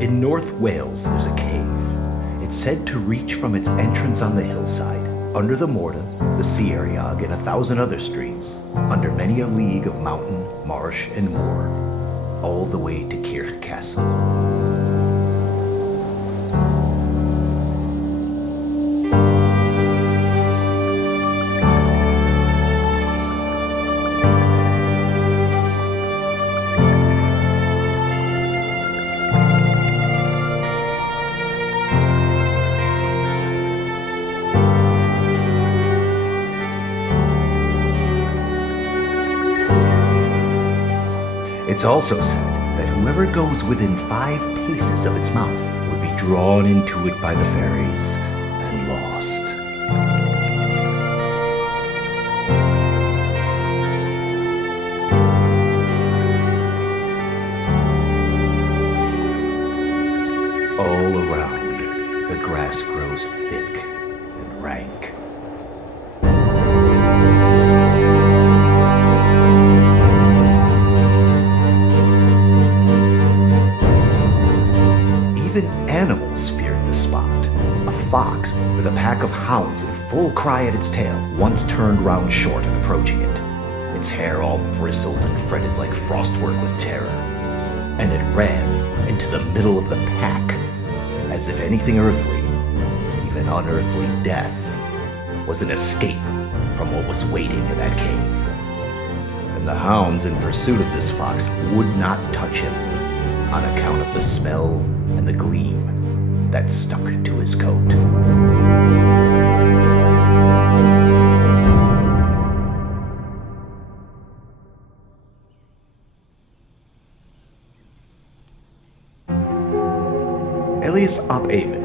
In North Wales, there's a cave. It's said to reach from its entrance on the hillside, under the Morta, the Sea Ariag, and 1,000 other streams, under many a league of mountain, marsh, and moor, all the way to Kirk Castle. It's also said that whoever goes within 5 paces of its mouth would be drawn into it by the fairies and lost. All around, the grass grows thick and rank. Even animals feared the spot. A fox with a pack of hounds in full cry at its tail once turned round short on approaching it, its hair all bristled and fretted like frostwork with terror, and it ran into the middle of the pack as if anything earthly, even unearthly death, was an escape from what was waiting in that cave. And the hounds in pursuit of this fox would not touch him on account of the smell and the gleam that stuck to his coat. Elias Op Avon,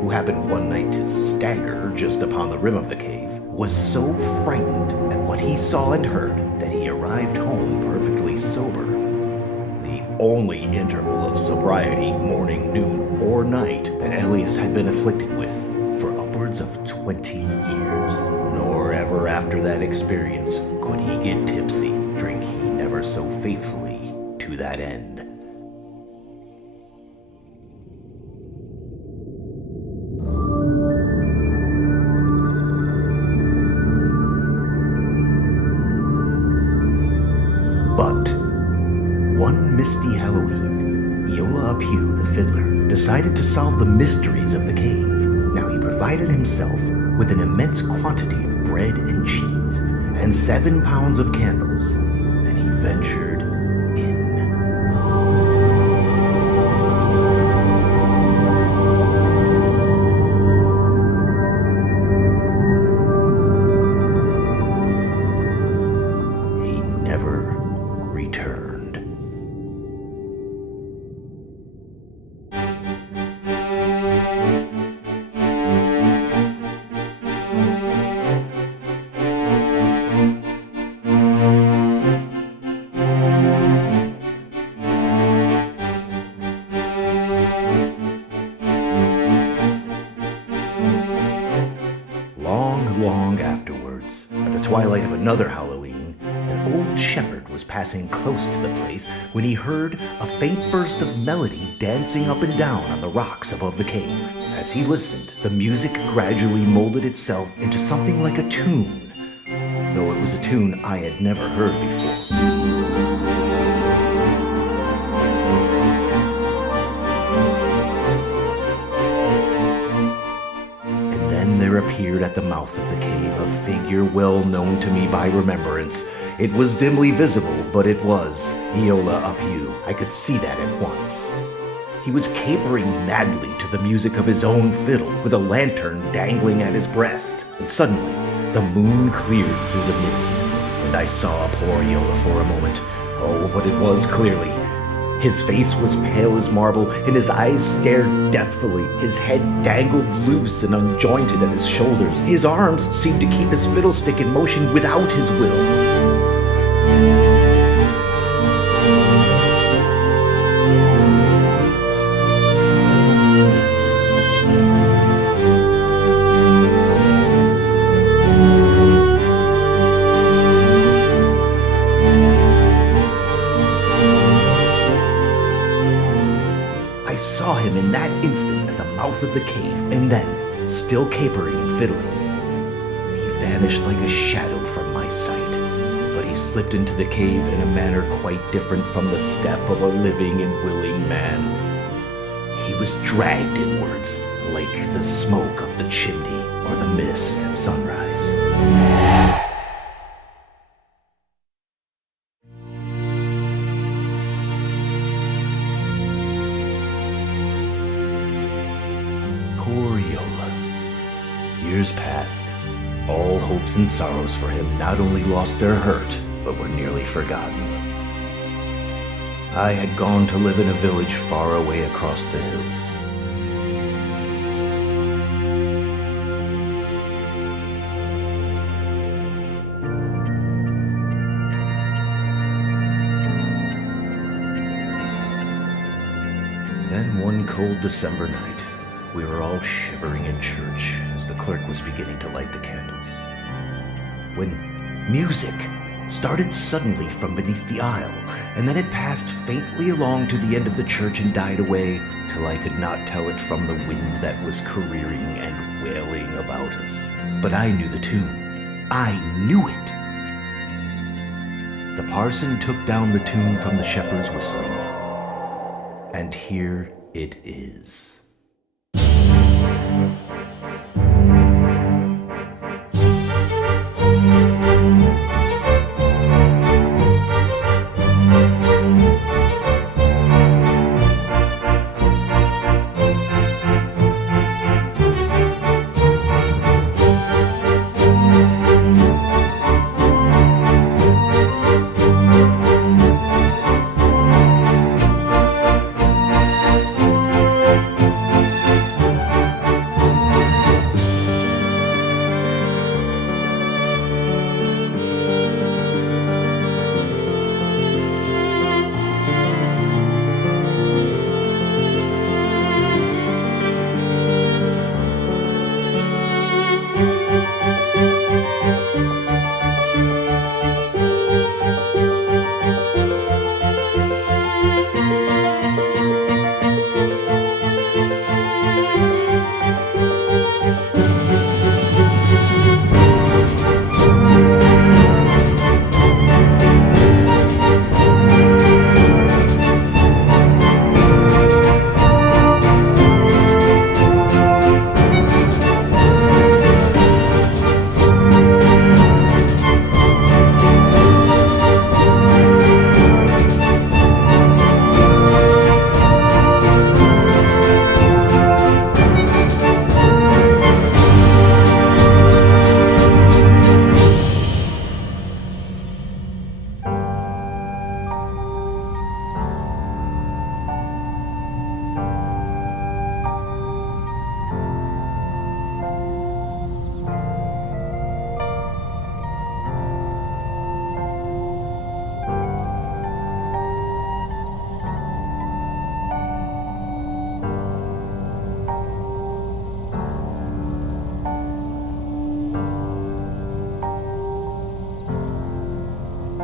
who happened one night to stagger just upon the rim of the cave, was so frightened at what he saw and heard that he arrived home perfectly sober. Only interval of sobriety, morning, noon, or night, that Elias had been afflicted with for upwards of 20 years. Nor ever after that experience could he get tipsy, drink he never so faithfully to that end. But one misty Halloween, Iola Apu, the fiddler, decided to solve the mysteries of the cave. Now he provided himself with an immense quantity of bread and cheese and 7 pounds of candles, and he ventured in. He never returned. Long afterwards, at the twilight of another Halloween, an old shepherd was passing close to the place when he heard a faint burst of melody dancing up and down on the rocks above the cave. As he listened, the music gradually molded itself into something like a tune, though it was a tune I had never heard before. There appeared at the mouth of the cave a figure well known to me by remembrance. It was dimly visible, but it was Iola Apu. I could see that at once. He was capering madly to the music of his own fiddle, with a lantern dangling at his breast. And suddenly, the moon cleared through the mist, and I saw poor Iola for a moment. Oh, but it was clearly. His face was pale as marble, and his eyes stared deathfully. His head dangled loose and unjointed at his shoulders. His arms seemed to keep his fiddlestick in motion without his will. him in that instant at the mouth of the cave, and then, still capering and fiddling, he vanished like a shadow from my sight. But he slipped into the cave in a manner quite different from the step of a living and willing man. He was dragged inwards, like the smoke up the chimney or the mist at sunrise. Poor Yola. Years passed. All hopes and sorrows for him not only lost their hurt, but were nearly forgotten. I had gone to live in a village far away across the hills. Then one cold December night, we were all shivering in church as the clerk was beginning to light the candles, when music started suddenly from beneath the aisle, and then it passed faintly along to the end of the church and died away till I could not tell it from the wind that was careering and wailing about us. But I knew the tune. I knew it. The parson took down the tune from the shepherd's whistling, and here it is.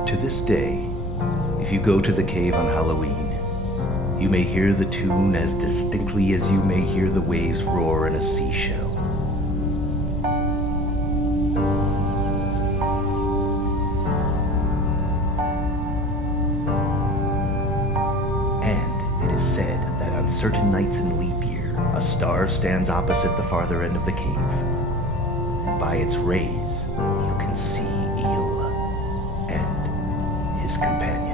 To this day, if you go to the cave on Halloween, you may hear the tune as distinctly as you may hear the waves roar in a seashell. And it is said that on certain nights in leap year, a star stands opposite the farther end of the cave, and by its rays you can see Eola and his companion.